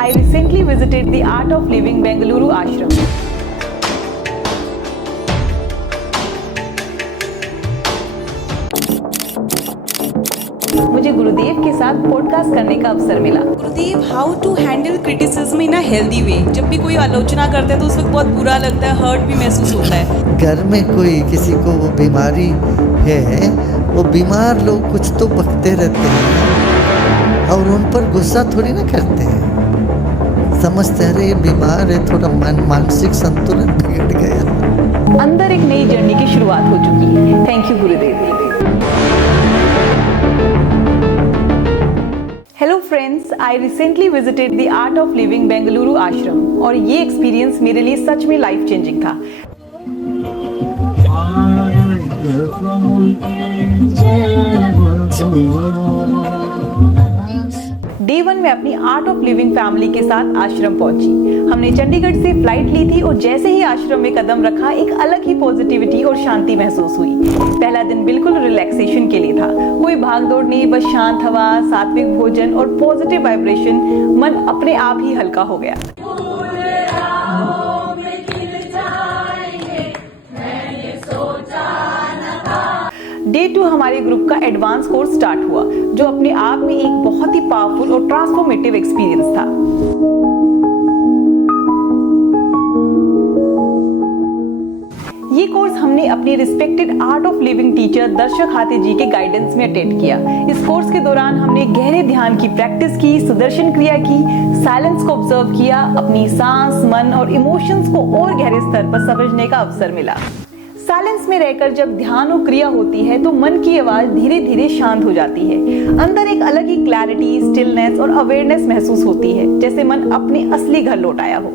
I recently visited the Art of Living Bengaluru Ashram. मुझे गुरुदेव के साथ पॉडकास्ट करने का अवसर मिला। Gurudev, how to handle criticism in a healthy way. जब भी कोई आलोचना करता है तो उस वक्त बहुत बुरा लगता है, हर्ट भी महसूस होता है। घर में कोई किसी को वो बीमारी है, वो बीमार लोग कुछ तो बकते रहते हैं और उन पर गुस्सा थोड़ी ना करते हैं। समझते हैं ये बीमार है, थोड़ा मानसिक संतुलन बिगड़ गया। अंदर एक नई जर्नी की शुरुआत हो चुकी है। Thank you Gurudev. Hello friends, I recently visited the art of living Bengaluru आश्रम और ये एक्सपीरियंस मेरे लिए सच में लाइफ चेंजिंग था। डे 1 में अपनी आर्ट ऑफ लिविंग फैमिली के साथ आश्रम पहुंची। हमने चंडीगढ़ से फ्लाइट ली थी और जैसे ही आश्रम में कदम रखा एक अलग ही पॉजिटिविटी और शांति महसूस हुई। पहला दिन बिल्कुल रिलैक्सेशन के लिए था। कोई भागदौड़ नहीं, बस शांत हवा, सात्विक भोजन और पॉजिटिव वाइब्रेशन। मन अपने आप ही हल्का हो गया। डे 2 हमारे ग्रुप का एडवांस कोर्स स्टार्ट हुआ, जो अपने आप में एक बहुत ही पावरफुल और ट्रांसफॉर्मेटिव एक्सपीरियंस था। ये कोर्स हमने अपने respected art of living teacher दर्शक हाथे जी के गाइडेंस में अटेंड किया। इस कोर्स के दौरान हमने गहरे ध्यान की प्रैक्टिस की, सुदर्शन क्रिया की, साइलेंस को ऑब्जर्व किया, अपनी सांस, मन और इमोशंस को और गहरे स्तर पर समझने का अवसर मिला। साइलेंस में रहकर जब ध्यान और क्रिया होती है तो मन की आवाज धीरे धीरे शांत हो जाती है। अंदर एक अलग ही क्लैरिटी, स्टिलनेस और अवेयरनेस महसूस होती है, जैसे मन अपने असली घर लौट आया हो।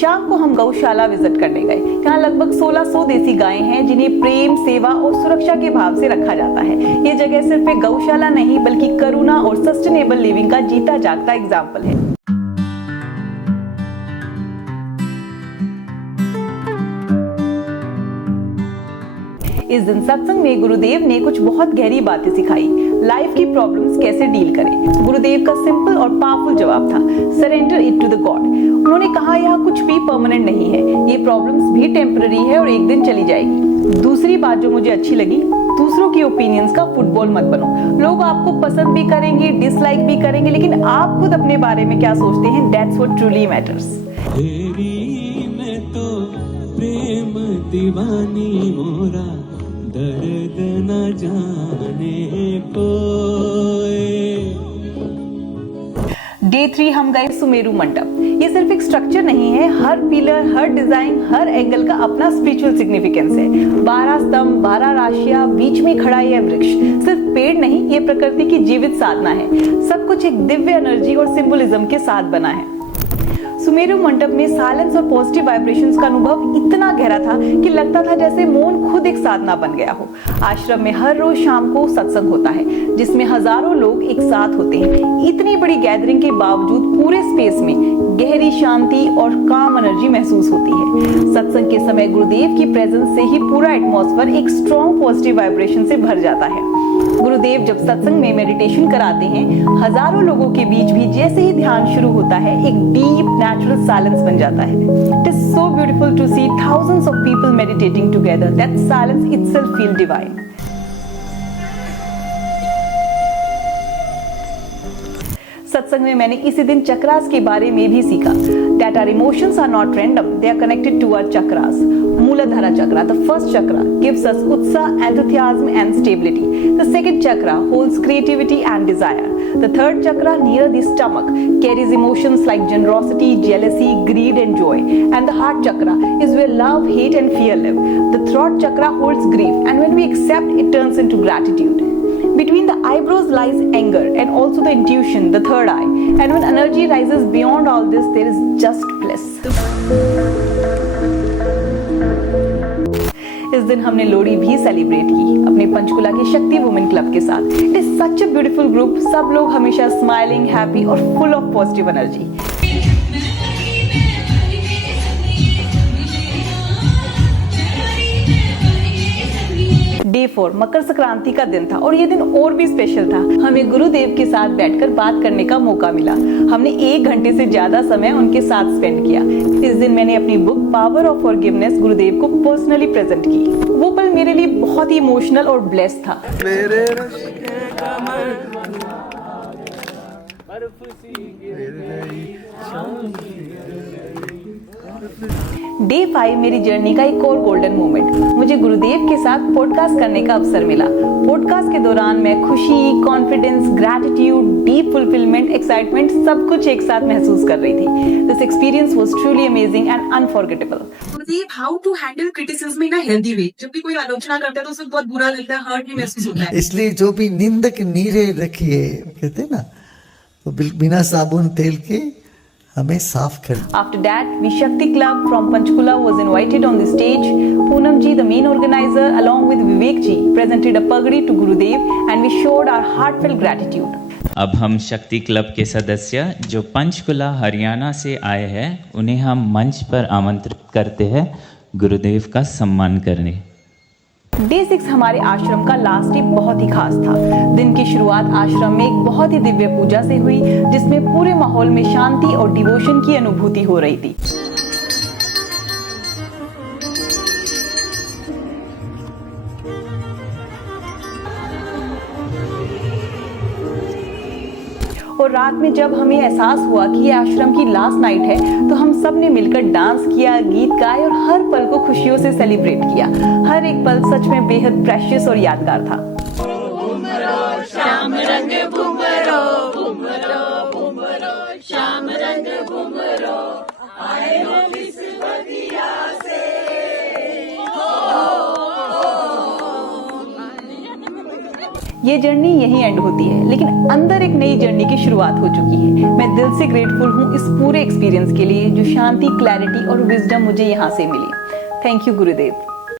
शाम को हम गौशाला विजिट करने गए। यहाँ लगभग 1600 देसी गायें हैं, जिन्हें प्रेम, सेवा और सुरक्षा के भाव से रखा जाता है। ये जगह सिर्फ एक गौशाला नहीं बल्कि करुणा और सस्टेनेबल लिविंग का जीता जागता एग्जाम्पल है। इस दिन सत्संग में गुरुदेव ने कुछ बहुत गहरी बातें सिखाई। लाइफ की प्रॉब्लम्स कैसे डील करें। गुरुदेव का सिंपल और पावरफुल जवाब था, surrender it to the god. उन्होंने कहा यह कुछ भी परमानेंट नहीं है, ये प्रॉब्लम्स भी टेम्पररी है और एक दिन चली जाएगी। दूसरी बात जो मुझे अच्छी लगी, दूसरों की ओपिनियंस का फुटबॉल मत बनो। लोग आपको पसंद भी करेंगे, डिसलाइक भी करेंगे, लेकिन आप खुद अपने बारे में क्या सोचते हैं, दैट्स व्हाट ट्रूली मैटर्स। मैं तो प्रेम दीवानी मोरा, दर्द न जाने कोई। डे 3 हम गए सुमेरु मंडप। ये सिर्फ एक स्ट्रक्चर नहीं है, हर पिलर, हर डिजाइन, हर एंगल का अपना स्पिरिचुअल सिग्निफिकेंस है। 12 स्तंभ, 12 राशियां, बीच में खड़ा यह वृक्ष सिर्फ पेड़ नहीं, ये प्रकृति की जीवित साधना है। सब कुछ एक दिव्य एनर्जी और सिंबलिज्म के साथ बना है। सुमेरु मंडप में साइलेंस और पॉजिटिव वाइब्रेशंस का अनुभव इतना गहरा था कि लगता था जैसे मौन खुद एक साधना बन गया हो। आश्रम में हर रोज शाम को सत्संग होता है, जिसमें हजारों लोग एक साथ होते हैं। इतनी बड़ी गैदरिंग के बावजूद पूरे स्पेस में गहरी शांति और काम एनर्जी महसूस होती है। सत्संग के समय गुरुदेव की प्रेजेंस से ही पूरा एटमॉस्फेयर एक स्ट्रॉन्ग पॉजिटिव वाइब्रेशन से भर जाता है। गुरुदेव जब सत्संग में मेडिटेशन कराते हैं, हजारों लोगों के बीच भी जैसे ही ध्यान शुरू होता है, एक डीप नेचुरल साइलेंस बन जाता है। It is so beautiful to see thousands of people meditating together. That silence itself feels divine. सत्संग में मैंने इसी दिन चक्रास के बारे में भी सीखा। That our emotions are not random, they are connected to our chakras. Muladhara chakra, the first chakra, gives us utsaha, enthusiasm and stability. The second chakra holds creativity and desire. The third chakra, near the stomach, carries emotions like generosity, jealousy, greed and joy. And the heart chakra is where love, hate and fear live. The throat chakra holds grief, and when we accept, it turns into gratitude. Between the eyebrows lies anger and also the intuition, the third eye. And when energy rises beyond all this, there is just bliss. इस दिन हमने लोहड़ी भी celebrate की अपने पंचकुला के शक्ति women club के साथ। It is such a beautiful group. सब लोग हमेशा स्माइलिंग, हैप्पी और full of positive energy. Day 4 Makar Sankranti का दिन था और ये दिन और भी स्पेशल था। हमें गुरुदेव के साथ बैठकर बात करने का मौका मिला। हमने 1 घंटे से ज्यादा समय उनके साथ स्पेंड किया। इस दिन मैंने अपनी बुक पावर ऑफ फॉरगिवनेस गुरुदेव को पर्सनली प्रेजेंट की। वो पल मेरे लिए बहुत ही इमोशनल और ब्लेस्ड था। डे 5 मेरी जर्नी का एक और गोल्डन मोमेंट। मुझे गुरुदेव के साथ पॉडकास्ट करने का अवसर मिला। पॉडकास्ट के दौरान मैं खुशी, confidence, gratitude, deep fulfilment, excitement सब कुछ एक साथ महसूस कर रही थी। This experience was truly amazing and unforgettable. Gurudev, how to handle criticism in a healthy way? जब भी कोई आलोचना करता है तो उसको बहुत बुरा लगता है, हर्ट भी महसूस होता है। इसलिए जो भी निंदक नीरे रखिए, कहते हैं ना, तो बिना साबुन तेल के हमें साफ कर। After that, we Shakti Club from Panchkula was invited on the stage. Poonam ji, the main organizer, along with Vivek ji, presented a pagadi to Gurudev and we showed our heartfelt gratitude. अब हम शक्ति club के सदस्य जो पंचकुला हरियाणा से आए हैं उन्हें हम मंच पर आमंत्रित करते हैं गुरुदेव का सम्मान करने। डे 6 हमारे आश्रम का लास्ट डे बहुत ही खास था। दिन की शुरुआत आश्रम में एक बहुत ही दिव्य पूजा से हुई, जिसमें पूरे माहौल में शांति और डिवोशन की अनुभूति हो रही थी। और रात में जब हमें एहसास हुआ कि ये आश्रम की लास्ट नाइट है, तो हम सब ने मिलकर डांस किया, गीत गाए और हर पल को खुशियों से सेलिब्रेट किया। हर एक पल सच में बेहद प्रेशियस और यादगार था। श्याम रंग घुंघरो घुंघरो घुंघरो श्याम रंग घुंघरो आए हो विश्वविद्या से। ये जर्नी यहीं एंड होती है, लेकिन अंदर एक नई जर्नी की शुरुआत हो चुकी है। मैं दिल से ग्रेटफुल हूँ इस पूरे एक्सपीरियंस के लिए, जो शांति, क्लैरिटी और विजडम मुझे यहाँ से मिली। Thank you Gurudev.